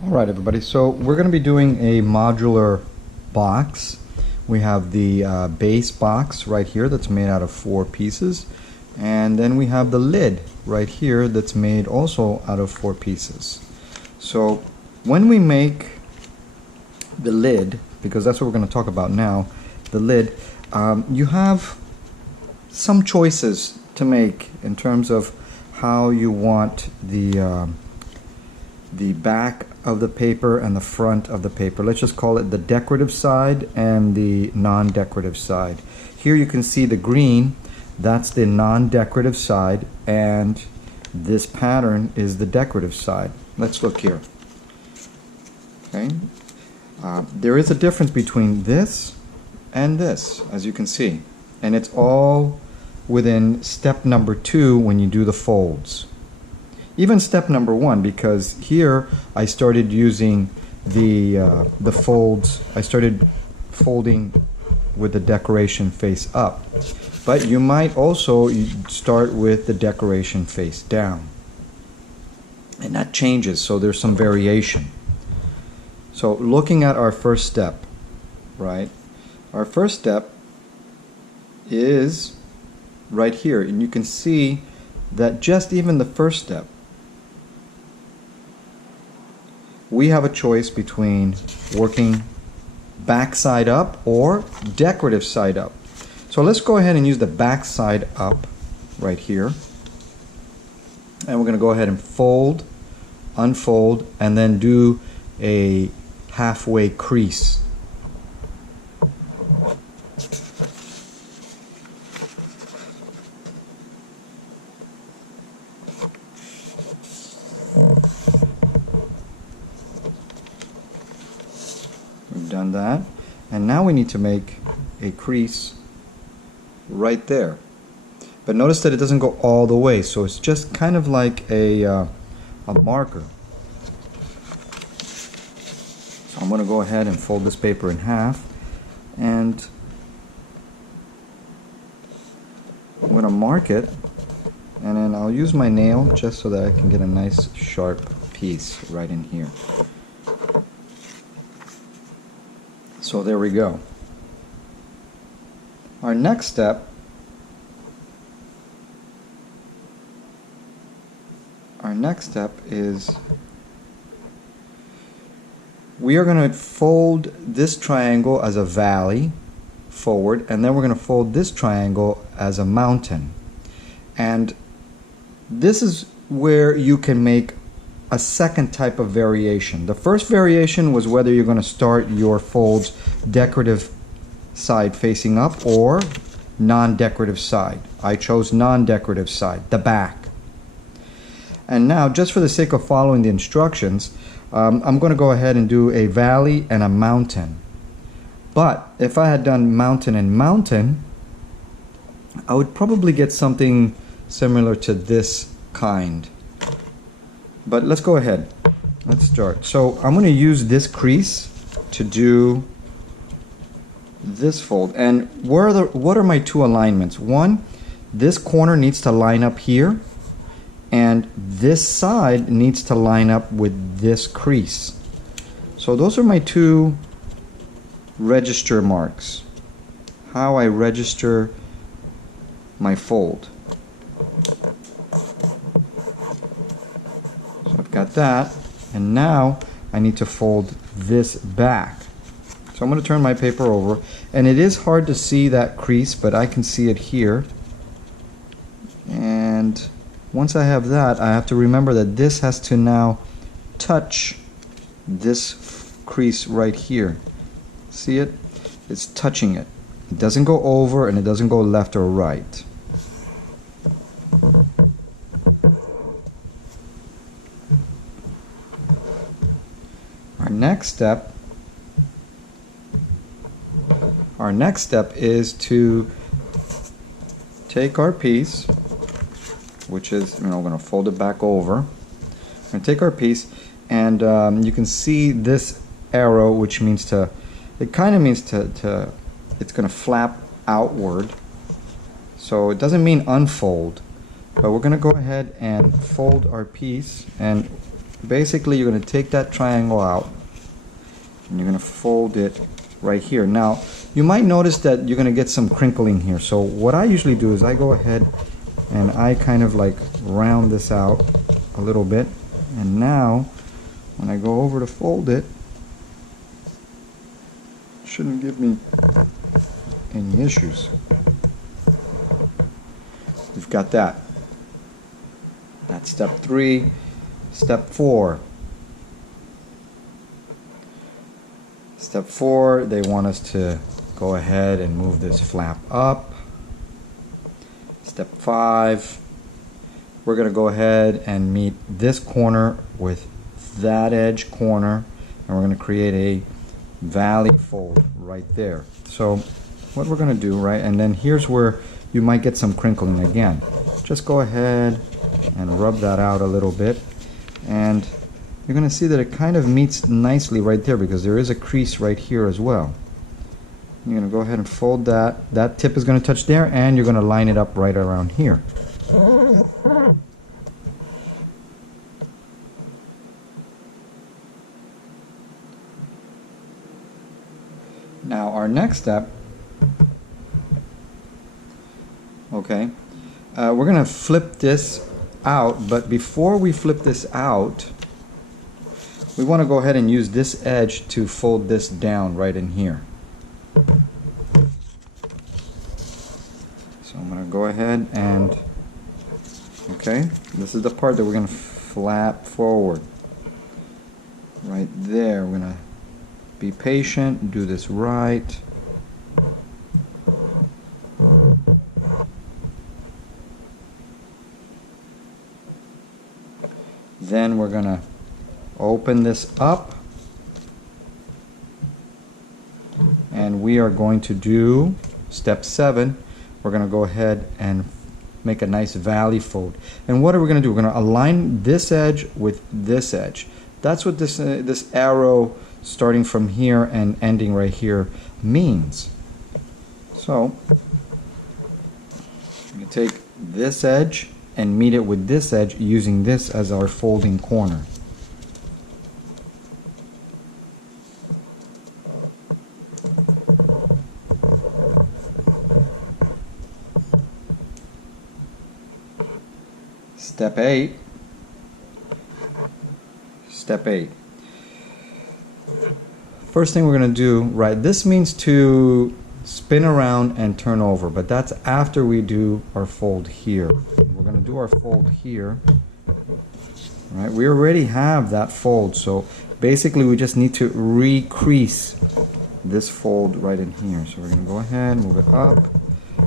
Alright everybody, so we're going to be doing a modular box. We have the base box right here that's made out of 4 pieces, and then we have the lid right here that's made also out of 4 pieces. So when we make the lid, because that's what we're going to talk about now, the lid, you have some choices to make in terms of how you want the back of the paper and the front of the paper. Let's just call it the decorative side and the non-decorative side. Here you can see the green, that's the non-decorative side, and this pattern is the decorative side. Let's look here. Okay, there is a difference between this and this, as you can see, and it's all within step number 2 when you do the folds. Even step number 1, because here I started using the folds. I started folding with the decoration face up, but you might also start with the decoration face down, and that changes, so there's some variation. So looking at our first step, right, our first step is right here, and you can see that just even the first step, we have a choice between working back side up or decorative side up. So let's go ahead and use the back side up right here, and we're going to go ahead and fold, unfold, and then do a halfway crease. We've done that, and now we need to make a crease right there. But notice that it doesn't go all the way, so it's just kind of like a marker. So I'm going to go ahead and fold this paper in half, and I'm going to mark it, and then I'll use my nail just so that I can get a nice sharp piece right in here. So there we go. Our next step is we are going to fold this triangle as a valley forward, and then we're going to fold this triangle as a mountain. And this is where you can make a second type of variation. The first variation was whether you're going to start your folds decorative side facing up or non-decorative side. I chose non-decorative side, the back. And now, just for the sake of following the instructions, I'm going to go ahead and do a valley and a mountain. But if I had done mountain and mountain, I would probably get something similar to this kind. But let's go ahead. Let's start. So I'm going to use this crease to do this fold. And what are my 2 alignments? One, this corner needs to line up here, and this side needs to line up with this crease. So those are my 2 register marks. How I register my fold. Got that, and now I need to fold this back. So I'm going to turn my paper over, and it is hard to see that crease, but I can see it here. And once I have that, I have to remember that this has to now touch this crease right here. See it? It's touching it. It doesn't go over, and it doesn't go left or right. Our next step is to take our piece, which is, we're going to fold it back over. We're going to take our piece, and you can see this arrow, which means to, it kind of means to it's going to flap outward. So it doesn't mean unfold, but we're going to go ahead and fold our piece, and basically you're going to take that triangle out and you're going to fold it right here. Now you might notice that you're going to get some crinkling here, so what I usually do is I go ahead and I kind of like round this out a little bit, and now when I go over to fold it, it shouldn't give me any issues. We've got that. That's step 3. Step 4. Step 4, they want us to go ahead and move this flap up. Step 5, we're going to go ahead and meet this corner with that edge corner, and we're going to create a valley fold right there. So what we're going to do, right, and then here's where you might get some crinkling again. Just go ahead and rub that out a little bit, and you're going to see that it kind of meets nicely right there because there is a crease right here as well. You're going to go ahead and fold that. That tip is going to touch there, and you're going to line it up right around here. Now our next step, okay, we're going to flip this out, but before we flip this out, we want to go ahead and use this edge to fold this down right in here. So I'm going to go ahead and, okay, this is the part that we're going to flap forward. Right there, we're going to be patient, do this right. Then we're going to open this up, and we are going to do step 7. We're going to go ahead and make a nice valley fold. And what are we going to do? We're going to align this edge with this edge. That's what this arrow starting from here and ending right here means. So you take this edge and meet it with this edge using this as our folding corner. Step 8. Step 8. First thing we're going to do, right, this means to spin around and turn over, but that's after we do our fold here. We're going to do our fold here. Right, we already have that fold, so basically we just need to recrease this fold right in here. So we're going to go ahead, move it up,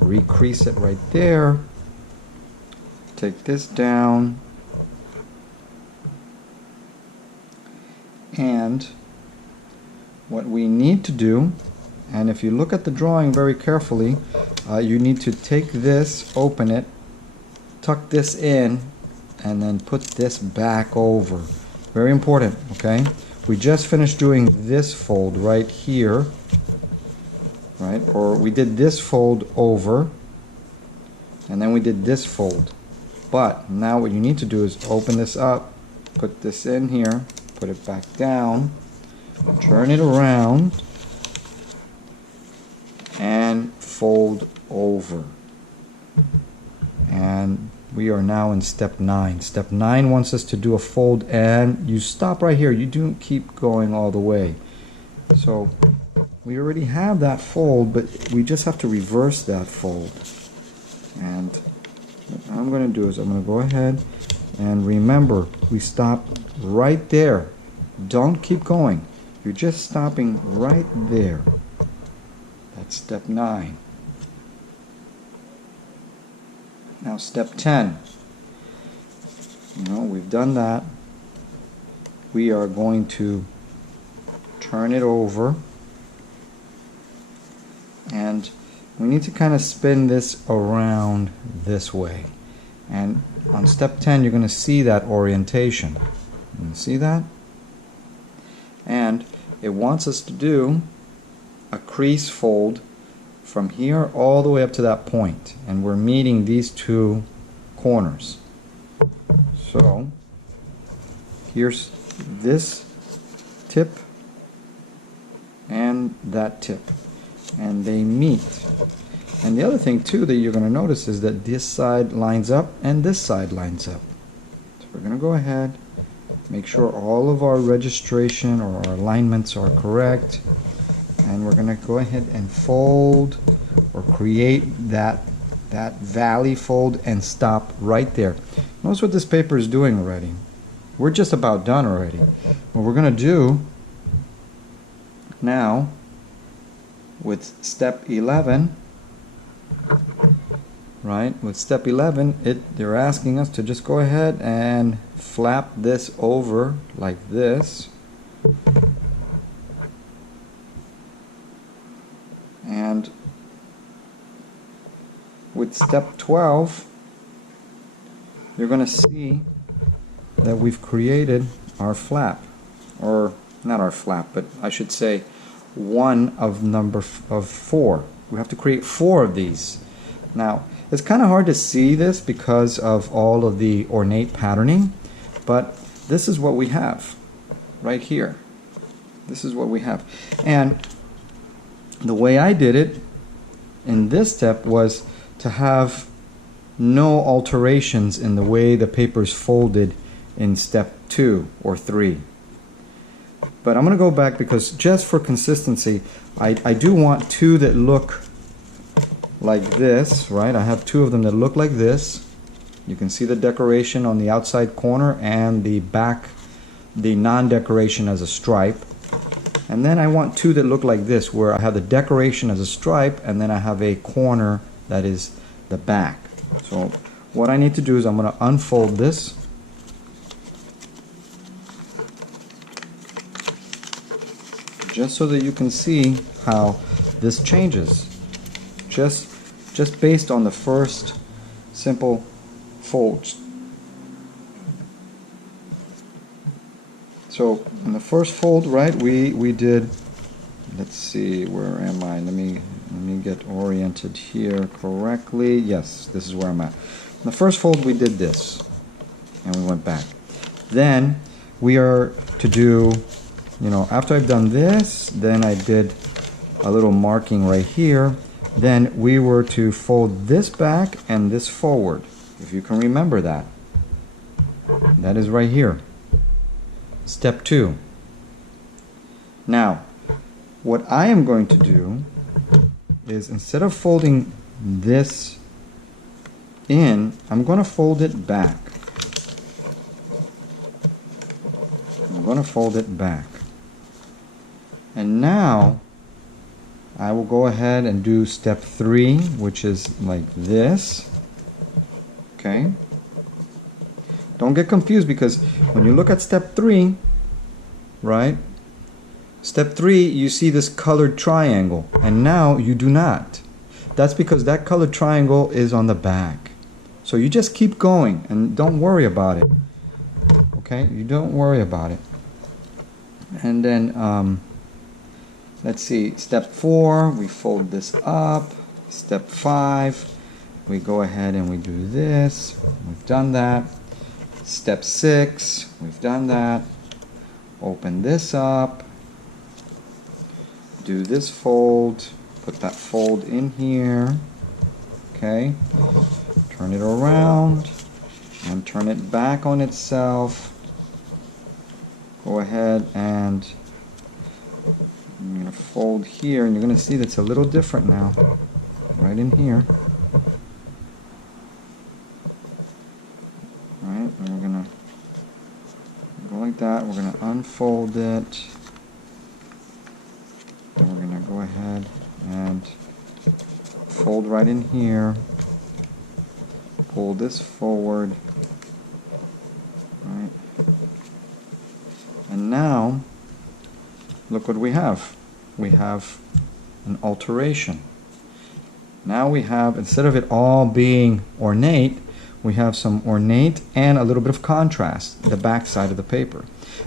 recrease it right there. Take this down, and what we need to do, and if you look at the drawing very carefully, you need to take this, open it, tuck this in, and then put this back over. Very important, okay? We just finished doing this fold right here, right? Or we did this fold over, and then we did this fold. But now what you need to do is open this up, put this in here, put it back down, turn it around, and fold over. And we are now in step 9. Step 9 wants us to do a fold, and you stop right here. You don't keep going all the way. So we already have that fold, but we just have to reverse that fold. And what I'm going to do is I'm going to go ahead and remember, we stop right there. Don't keep going. You're just stopping right there. That's step 9. Now step 10. We've done that. We are going to turn it over, and we need to kind of spin this around this way. And on step 10 you're going to see that orientation. You see that? And it wants us to do a crease fold from here all the way up to that point, and we're meeting these two corners. So Here's this tip and that tip, and they meet. And the other thing too that you're going to notice is that this side lines up and this side lines up. So we're going to go ahead, make sure all of our registration or our alignments are correct, and we're going to go ahead and fold or create that valley fold and stop right there. Notice what this paper is doing already. We're just about done already. What we're going to do now with step 11, right? With step 11, they're asking us to just go ahead and flap this over like this. And with step 12, you're going to see that we've created our flap, or not our flap, but I should say one of four. We have to create 4 of these. Now, it's kind of hard to see this because of all of the ornate patterning, but this is what we have right here. This is what we have. And the way I did it in this step was to have no alterations in the way the paper is folded in step 2 or 3. But I'm going to go back because just for consistency, I do want 2 that look like this, right? I have 2 of them that look like this. You can see the decoration on the outside corner and the back, the non-decoration as a stripe. And then I want 2 that look like this, where I have the decoration as a stripe and then I have a corner that is the back. So what I need to do is I'm going to unfold this. Just so that you can see how this changes. Just based on the first simple folds. So in the first fold, right, we did, let's see, where am I? Let me get oriented here correctly. Yes, this is where I'm at. In the first fold we did this, and we went back. Then we are to do, you know, after I've done this, then I did a little marking right here. Then we were to fold this back and this forward, if you can remember that. That is right here. Step 2. Now, what I am going to do is, instead of folding this in, I'm going to fold it back. I'm going to fold it back. And now I will go ahead and do step 3, which is like this. Okay? Don't get confused, because when you look at step 3, right? Step 3, you see this colored triangle, and now you do not. That's because that colored triangle is on the back. So you just keep going and don't worry about it. Okay? You don't worry about it. And then let's see, step 4, we fold this up. Step 5, we go ahead and we do this. We've done that. Step 6, we've done that. Open this up. Do this fold. Put that fold in here. Okay. Turn it around and turn it back on itself. Go ahead and I'm going to fold here, and you're going to see that's a little different now. Right in here. Right, and we're going to go like that. We're going to unfold it. And we're going to go ahead and fold right in here. Pull this forward. Right. And now, look what we have. We have an alteration. Now we have, instead of it all being ornate, we have some ornate and a little bit of contrast, the back side of the paper.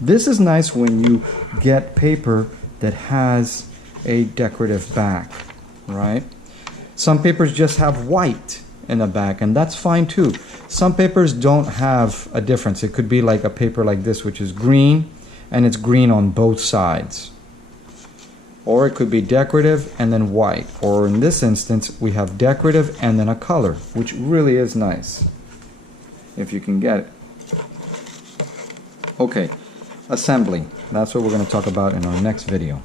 This is nice when you get paper that has a decorative back, right? Some papers just have white, in the back, and that's fine too. Some papers don't have a difference. It could be like a paper like this, which is green, and it's green on both sides. Or it could be decorative and then white. Or in this instance, we have decorative and then a color, which really is nice, if you can get it. Okay, assembly. That's what we're going to talk about in our next video.